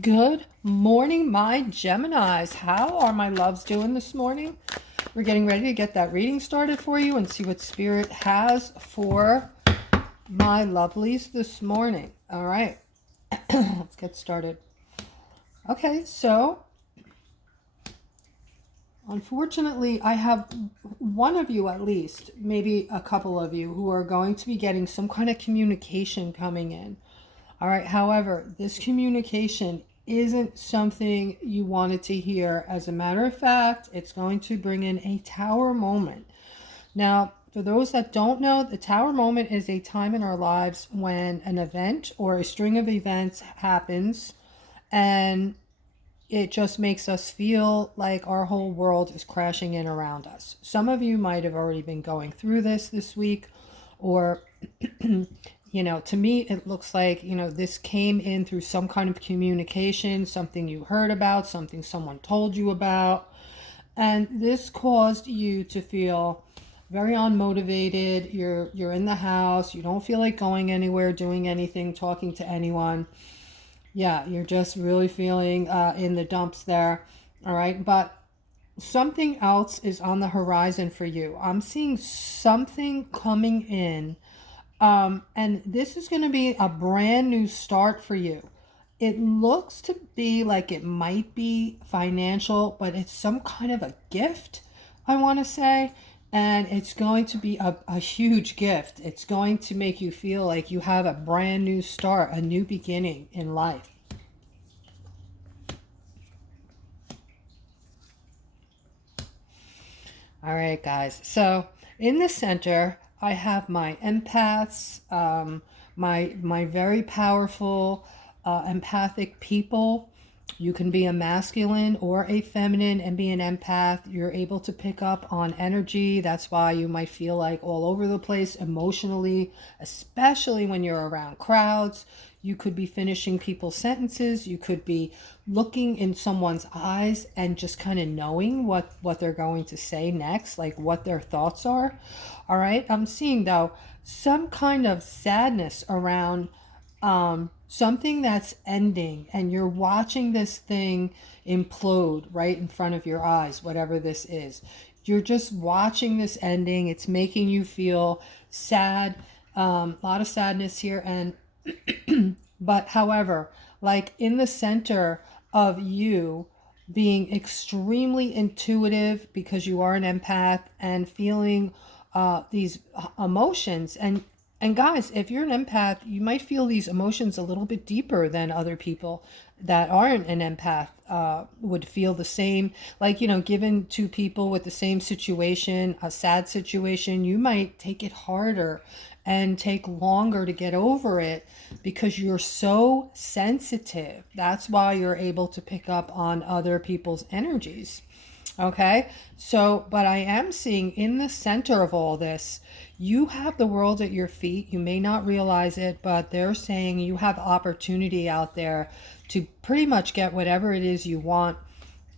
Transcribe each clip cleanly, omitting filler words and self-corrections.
Good morning, my Geminis. How are my loves doing this morning? We're getting ready to get that reading started for you and see what Spirit has for my lovelies this morning. All right, let's get started. Okay, so unfortunately, I have one of you at least, maybe a couple of you, who are going to be getting some kind of communication coming in. All right, however, this communication isn't something you wanted to hear. As a matter of fact, it's going to bring in a tower moment. Now, for those that don't know, the tower moment is a time in our lives when an event or a string of events happens and it just makes us feel like our whole world is crashing in around us. Some of you might have already been going through this week, or to me, it looks like, this came in through some kind of communication, something you heard about, something someone told you about. And this caused you to feel very unmotivated. You're in the house. You don't feel like going anywhere, doing anything, talking to anyone. Yeah, you're just really feeling in the dumps there. All right. But something else is on the horizon for you. I'm seeing something coming in. And this is going to be a brand new start for you. It looks to be like it might be financial, but it's some kind of a gift, I want to say. And it's going to be a huge gift. It's going to make you feel like you have a brand new start, a new beginning in life. All right, guys. So in the center, I have my empaths, my very powerful empathic people. You can be a masculine or a feminine and be an empath. You're able to pick up on energy. That's why you might feel like all over the place emotionally, especially when you're around crowds. You could be finishing people's sentences. You could be looking in someone's eyes and just kind of knowing what they're going to say next, like what their thoughts are. All right. I'm seeing, though, some kind of sadness around something that's ending, and you're watching this thing implode right in front of your eyes, whatever this is. You're just watching this ending. It's making you feel sad, a lot of sadness here. And but however, like in the center of you being extremely intuitive, because you are an empath and feeling these emotions. And guys, if you're an empath, you might feel these emotions a little bit deeper than other people that aren't an empath would feel the same. Like, given two people with the same situation, a sad situation, you might take it harder and take longer to get over it because you're so sensitive. That's why you're able to pick up on other people's energies. Okay, so, but I am seeing in the center of all this, you have the world at your feet. You may not realize it, but they're saying you have opportunity out there to pretty much get whatever it is you want,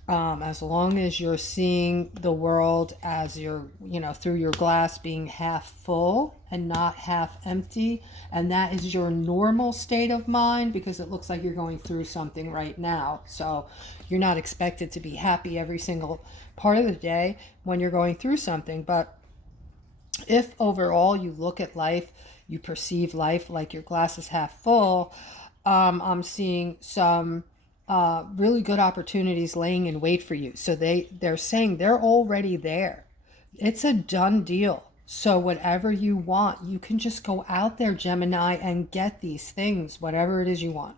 as long as you're seeing the world as through your glass being half full and not half empty. And that is your normal state of mind, because it looks like you're going through something right now. So you're not expected to be happy every single part of the day when you're going through something. But if overall you look at life, you perceive life like your glass is half full, I'm seeing some really good opportunities laying in wait for you. So they're saying they're already there. It's a done deal. So whatever you want, you can just go out there, Gemini, and get these things, whatever it is you want.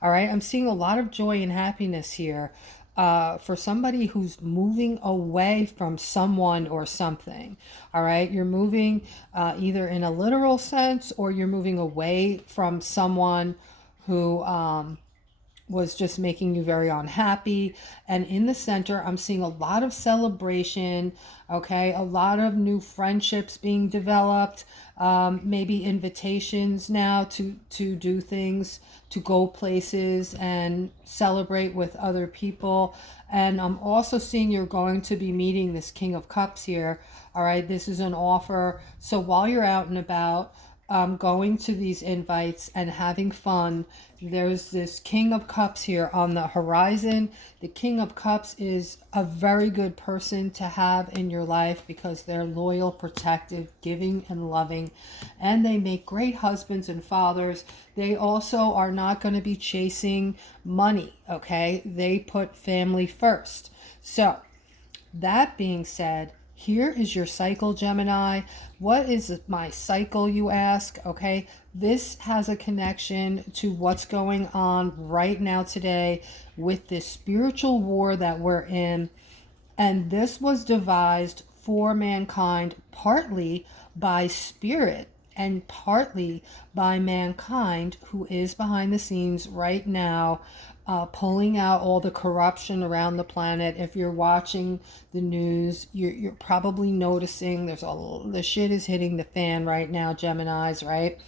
All right. I'm seeing a lot of joy and happiness here for somebody who's moving away from someone or something. All right. You're moving either in a literal sense, or you're moving away from someone who was just making you very unhappy. And in the center, I'm seeing a lot of celebration, okay? A lot of new friendships being developed, maybe invitations now to do things, to go places and celebrate with other people. And I'm also seeing you're going to be meeting this King of Cups here, all right? This is an offer. So while you're out and about, going to these invites and having fun, There's this King of Cups here on the horizon. The King of Cups is a very good person to have in your life because they're loyal, protective, giving, and loving. And they make great husbands and fathers. They also are not going to be chasing money, okay? They put family first. So, that being said, here is your cycle, Gemini. What is my cycle, you ask? Okay, this has a connection to what's going on right now today with this spiritual war that we're in. And this was devised for mankind partly by spirit and partly by mankind, who is behind the scenes right now, pulling out all the corruption around the planet. If you're watching the news, you're probably noticing the shit is hitting the fan right now, Geminis, right?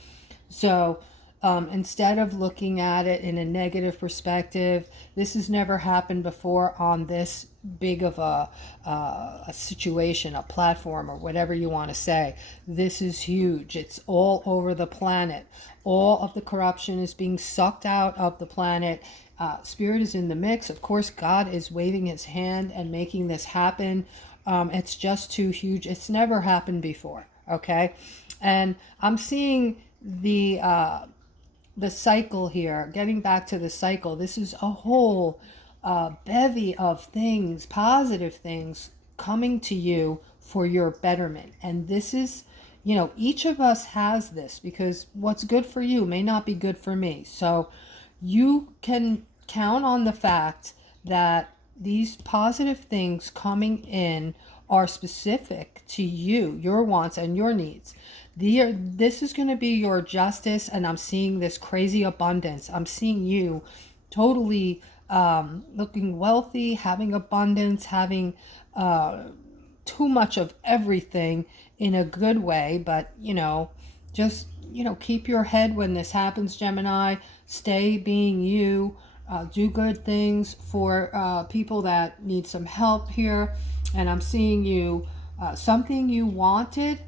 So instead of looking at it in a negative perspective, this has never happened before on this big of a situation, a platform, or whatever you want to say. This is huge. It's all over the planet. All of the corruption is being sucked out of the planet. Spirit is in the mix. Of course, God is waving his hand and making this happen. It's just too huge. It's never happened before. Okay. And I'm seeing the cycle here. Getting back to the cycle, this is a whole bevy of things, positive things coming to you for your betterment. And this is, each of us has this, because what's good for you may not be good for me. So you can count on the fact that these positive things coming in are specific to you, your wants and your needs. This is going to be your justice, and I'm seeing this crazy abundance. I'm seeing you totally looking wealthy, having abundance, having too much of everything in a good way. But, just, keep your head when this happens, Gemini. Stay being you. Do good things for people that need some help here. And I'm seeing you, something you wanted.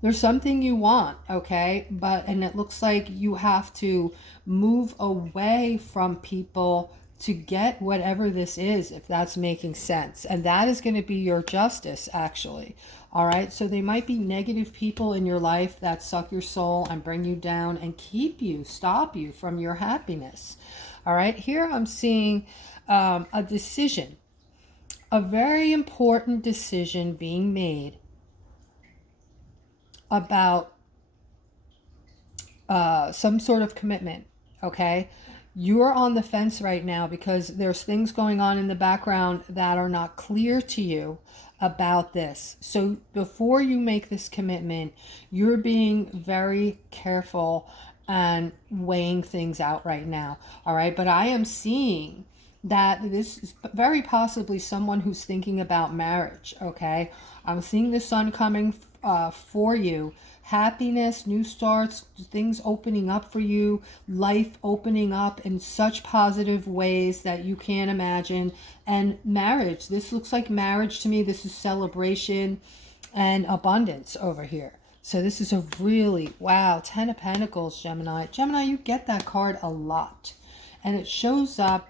There's something you want, okay? And it looks like you have to move away from people to get whatever this is, if that's making sense. And that is going to be your justice, actually. All right. So they might be negative people in your life that suck your soul and bring you down and stop you from your happiness. All right. Here I'm seeing a decision, a very important decision being made about some sort of commitment. Okay. You're on the fence right now because there's things going on in the background that are not clear to you about this. So before you make this commitment, you're being very careful and weighing things out right now. All right. But I am seeing that this is very possibly someone who's thinking about marriage. Okay. I'm seeing the sun coming for you. Happiness, new starts, things opening up for you, life opening up in such positive ways that you can't imagine. And marriage, this looks like marriage to me. This is celebration and abundance over here. So this is a really, wow, 10 of Pentacles, Gemini. Gemini, you get that card a lot. And it shows up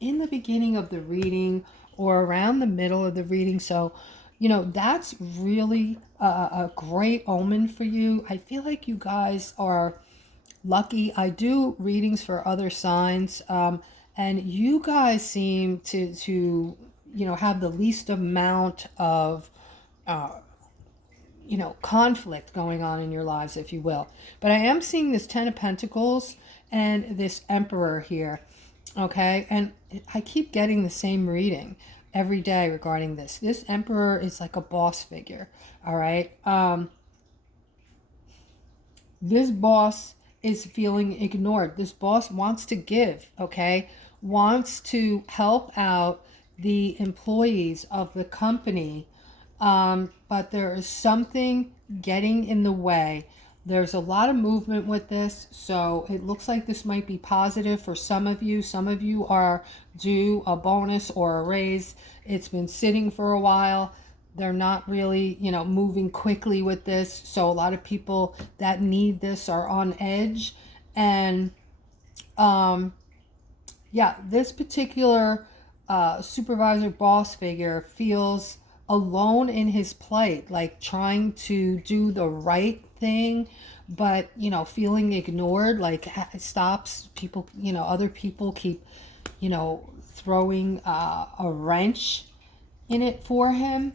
in the beginning of the reading or around the middle of the reading. So that's really a great omen for you. I feel like you guys are lucky. I do readings for other signs, and you guys seem to have the least amount of conflict going on in your lives, if you will. But I am seeing this 10 of Pentacles and this Emperor here. Okay, and I keep getting the same reading every day regarding this. This Emperor is like a boss figure. All right. This boss is feeling ignored. This boss wants to give, okay? Wants to help out the employees of the company. But there is something getting in the way. There's a lot of movement with this, so it looks like this might be positive for some of you. Some of you are due a bonus or a raise. It's been sitting for a while. They're not really, moving quickly with this. So a lot of people that need this are on edge. And um, yeah, this particular supervisor boss figure feels alone in his plight, like trying to do the right thing, but feeling ignored, like stops people, other people keep, throwing a wrench in it for him.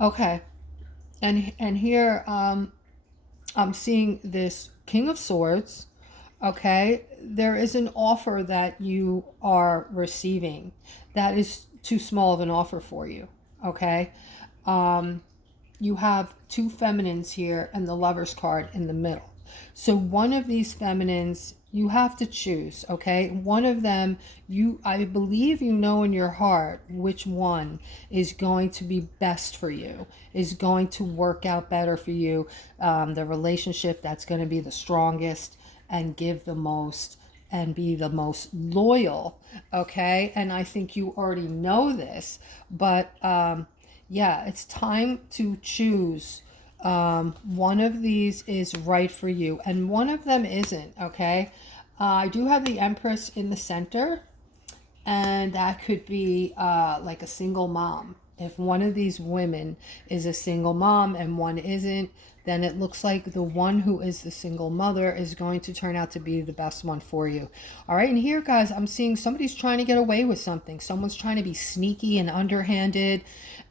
Okay. And here I'm seeing this King of Swords. Okay, there is an offer that you are receiving that is too small of an offer for you. Okay, um, you have two feminines here and the Lover's card in the middle. So one of these feminines you have to choose, okay? One of them, I believe you know in your heart which one is going to be best for you, is going to work out better for you, the relationship that's going to be the strongest and give the most and be the most loyal, okay? And I think you already know this, but yeah, it's time to choose. One of these is right for you, and one of them isn't, okay? I do have the Empress in the center, and that could be like a single mom. If one of these women is a single mom and one isn't, then it looks like the one who is the single mother is going to turn out to be the best one for you. All right, and here, guys, I'm seeing somebody's trying to get away with something. Someone's trying to be sneaky and underhanded.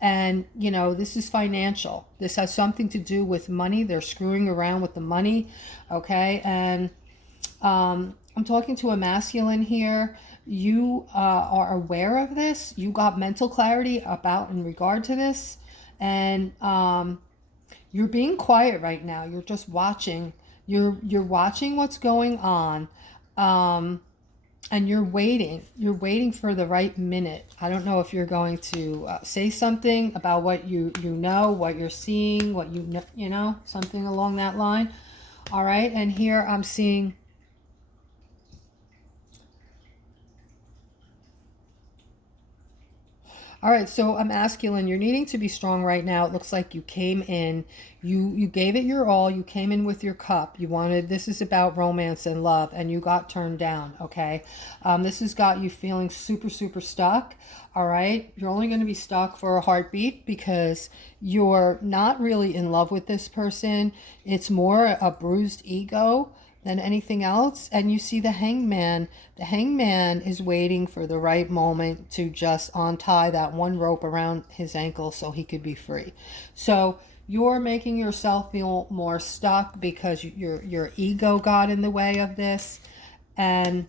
And, this is financial. This has something to do with money. They're screwing around with the money, okay? And I'm talking to a masculine here. You are aware of this. You got mental clarity about in regard to this. And you're being quiet right now. You're just watching. You're watching what's going on. And you're waiting. You're waiting for the right minute. I don't know if you're going to say something about what you know, what you're seeing, what you know, something along that line. All right. And here I'm seeing all right, so a masculine, you're needing to be strong right now. It looks like you came in, you gave it your all, you came in with your cup. You wanted, this is about romance and love, and you got turned down, okay? This has got you feeling super, super stuck, all right? You're only going to be stuck for a heartbeat because you're not really in love with this person. It's more a bruised ego than anything else. And you see the hangman. The hangman is waiting for the right moment to just untie that one rope around his ankle so he could be free. So you're making yourself feel more stuck because your ego got in the way of this. And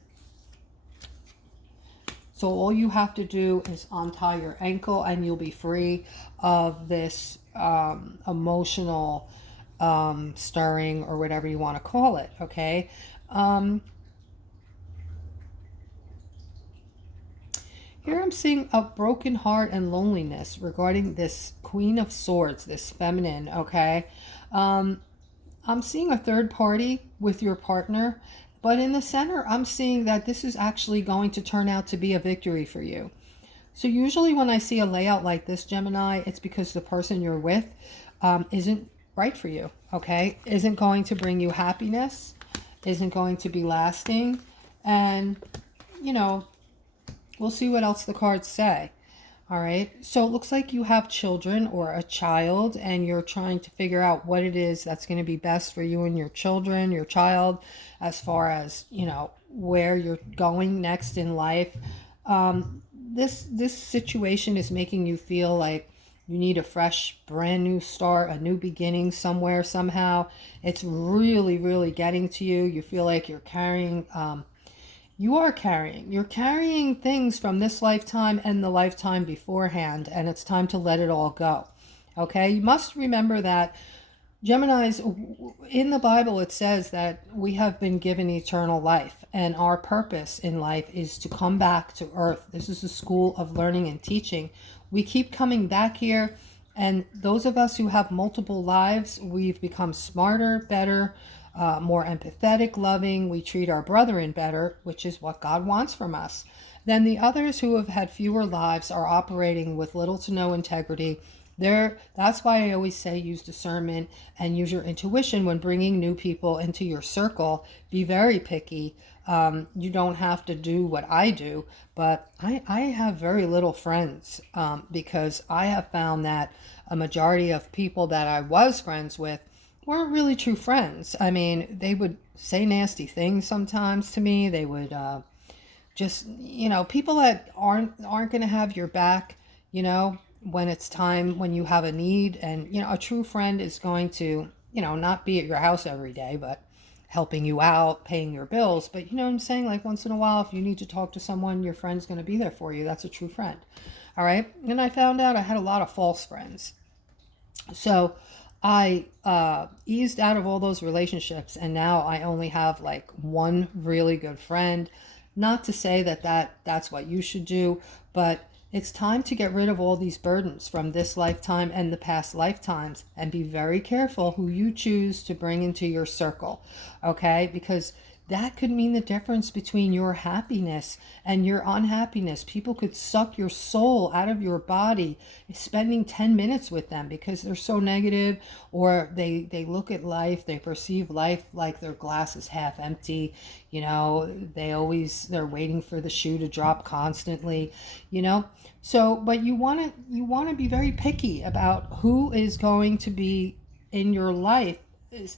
so all you have to do is untie your ankle and you'll be free of this emotional stirring or whatever you want to call it, okay? Here I'm seeing a broken heart and loneliness regarding this Queen of Swords, this feminine, okay? I'm seeing a third party with your partner, but in the center, I'm seeing that this is actually going to turn out to be a victory for you. So usually when I see a layout like this, Gemini, it's because the person you're with isn't right for you, okay? Isn't going to bring you happiness, isn't going to be lasting, and, we'll see what else the cards say. All right, so it looks like you have children or a child, and you're trying to figure out what it is that's going to be best for you and your children, your child, as far as, where you're going next in life. This situation is making you feel like you need a fresh, brand new start, a new beginning somewhere, somehow. It's really, really getting to you. You feel like you're carrying, you're carrying things from this lifetime and the lifetime beforehand, and it's time to let it all go. Okay? You must remember that Geminis, in the Bible, it says that we have been given eternal life, and our purpose in life is to come back to earth. This is a school of learning and teaching. We keep coming back here, and those of us who have multiple lives, we've become smarter, better, more empathetic, loving. We treat our brethren better, which is what God wants from us. Then the others who have had fewer lives are operating with little to no integrity. That's why I always say use discernment and use your intuition when bringing new people into your circle. Be very picky. You don't have to do what I do, but I have very little friends because I have found that a majority of people that I was friends with weren't really true friends. I mean, they would say nasty things sometimes to me. They would just, people that aren't going to have your back, when it's time, when you have a need. And a true friend is going to, not be at your house every day, but helping you out, paying your bills. But you know what I'm saying, like once in a while, if you need to talk to someone, your friend's going to be there for you. That's a true friend. All right. And I found out I had a lot of false friends. So I eased out of all those relationships, and now I only have like one really good friend. Not to say that's what you should do, but it's time to get rid of all these burdens from this lifetime and the past lifetimes, and be very careful who you choose to bring into your circle, okay? Because that could mean the difference between your happiness and your unhappiness. People could suck your soul out of your body spending 10 minutes with them because they're so negative, or they look at life, they perceive life like their glass is half empty. They're waiting for the shoe to drop constantly, So, but you want to be very picky about who is going to be in your life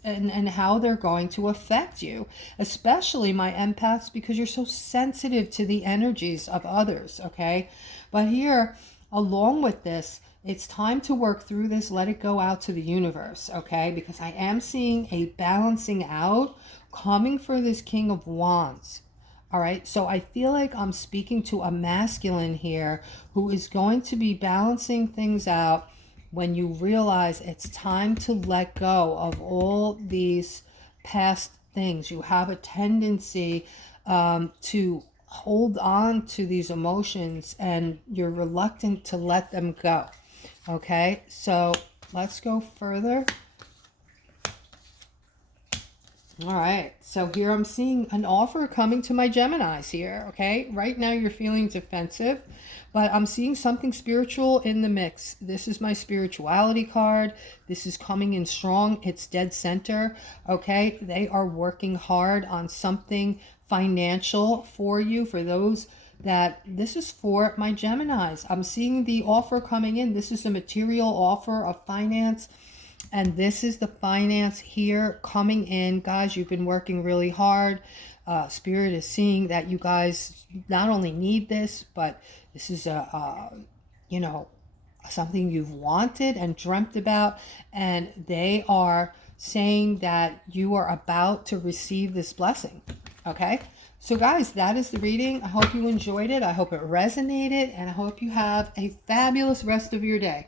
and how they're going to affect you, especially my empaths, because you're so sensitive to the energies of others, okay? But here, along with this, it's time to work through this, let it go out to the universe, okay? Because I am seeing a balancing out coming for this King of Wands. All right, so I feel like I'm speaking to a masculine here who is going to be balancing things out when you realize it's time to let go of all these past things. You have a tendency to hold on to these emotions, and you're reluctant to let them go. Okay, so let's go further. All right, so here I'm seeing an offer coming to my Geminis here, okay? Right now you're feeling defensive, but I'm seeing something spiritual in the mix. This is my spirituality card. This is coming in strong. It's dead center, okay? They are working hard on something financial for you, for those that this is for my Geminis. I'm seeing the offer coming in. This is a material offer of finance. And this is the finance here coming in. Guys, you've been working really hard. Spirit is seeing that you guys not only need this, but this is something you've wanted and dreamt about. And they are saying that you are about to receive this blessing. Okay? So guys, that is the reading. I hope you enjoyed it. I hope it resonated. And I hope you have a fabulous rest of your day.